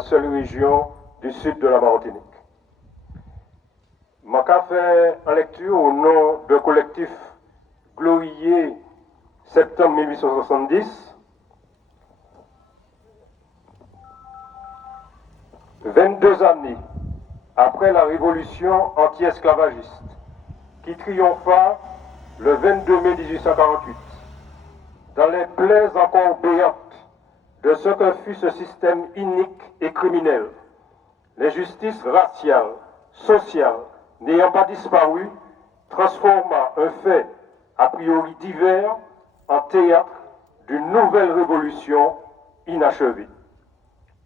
seule région du sud de la Martinique. Je fait en lecture au nom de collectif Glorier septembre 1870, 22 années après la révolution anti-esclavagiste qui triompha le 22 mai 1848, dans les plaies encore béantes de ce que fut ce système inique et criminel, l'injustice raciale, sociale, n'ayant pas disparu, transforma un fait a priori divers en théâtre d'une nouvelle révolution inachevée.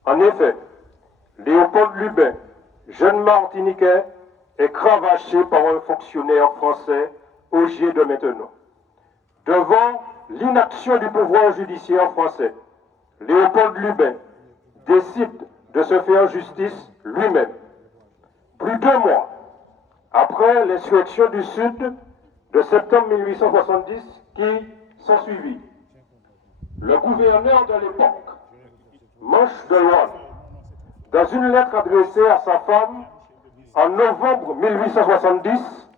En effet, Léopold Lubin, jeune Martiniquais, est cravaché par un fonctionnaire français Augier de Maintenon. Devant l'inaction du pouvoir judiciaire français, Léopold Lubin décide de se faire justice lui-même. Plus d'1 mois après l'insurrection du Sud de septembre 1870 qui s'ensuivit, le gouverneur de l'époque, Manche de Loire, dans une lettre adressée à sa femme en novembre 1870,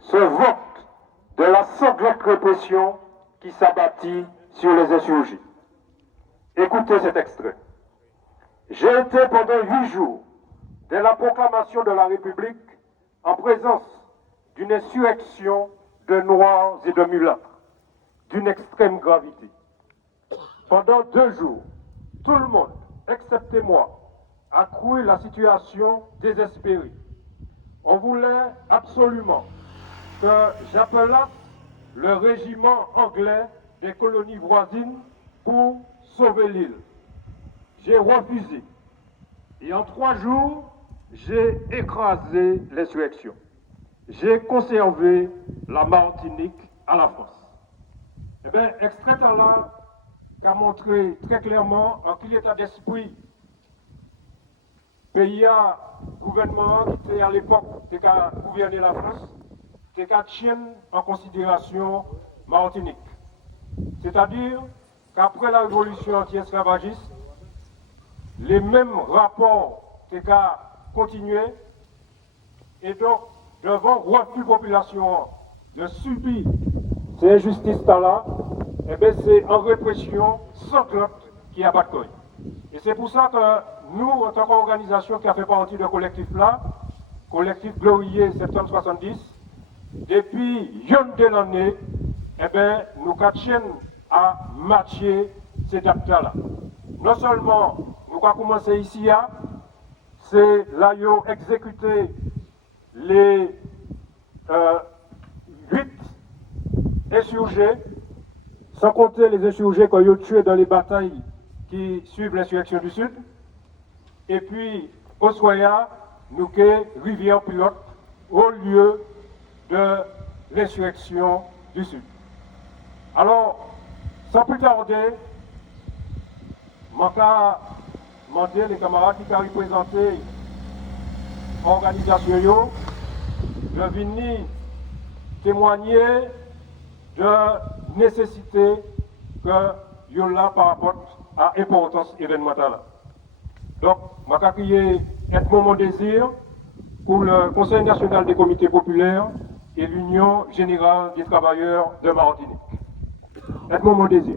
se vante de la sanglante répression qui s'abattit sur les insurgés. Écoutez cet extrait. J'ai été pendant 8 jours, dès la proclamation de la République, en présence d'une insurrection de Noirs et de mulâtres, d'une extrême gravité. Pendant 2 jours, tout le monde, excepté moi, a cru la situation désespérée. On voulait absolument que j'appelasse le régiment anglais des colonies voisines pour sauver l'île. J'ai refusé. Et en 3 jours, j'ai écrasé l'insurrection. J'ai conservé la Martinique à la France. Eh bien, extrait là qu'a montré très clairement en quel état d'esprit pays à gouvernement qui était à l'époque qui a gouverné la France, qui a tenu en considération Martinique. C'est-à-dire qu'après la révolution anti-esclavagiste, les mêmes rapports qui ont continué et donc devant refus population de subir ces injustices-là, eh bien c'est en répression sanglante qui a battu. Et c'est pour ça que nous, en tant qu'organisation qui a fait partie de collectif là, collectif Glorier septembre 70, depuis une de l'année, eh bien, nous continuons à matcher ces dates-là. Non seulement nous avons commencé ici, c'est là où ils ont exécuté les 8 insurgés, sans compter les insurgés qu'ils ont tués dans les batailles qui suivent l'insurrection du Sud. Et puis, au Soya, nous avons Rivière Pilote au lieu de l'insurrection du Sud. Alors, sans plus tarder, je vais demander les camarades qui ont représenté l'organisation de venir témoigner de nécessité que y a là par rapport à l'importance événementale. Donc, je vais crier un moment désir pour le Conseil national des comités populaires et l'Union générale des travailleurs de Martinique. Un moment désir.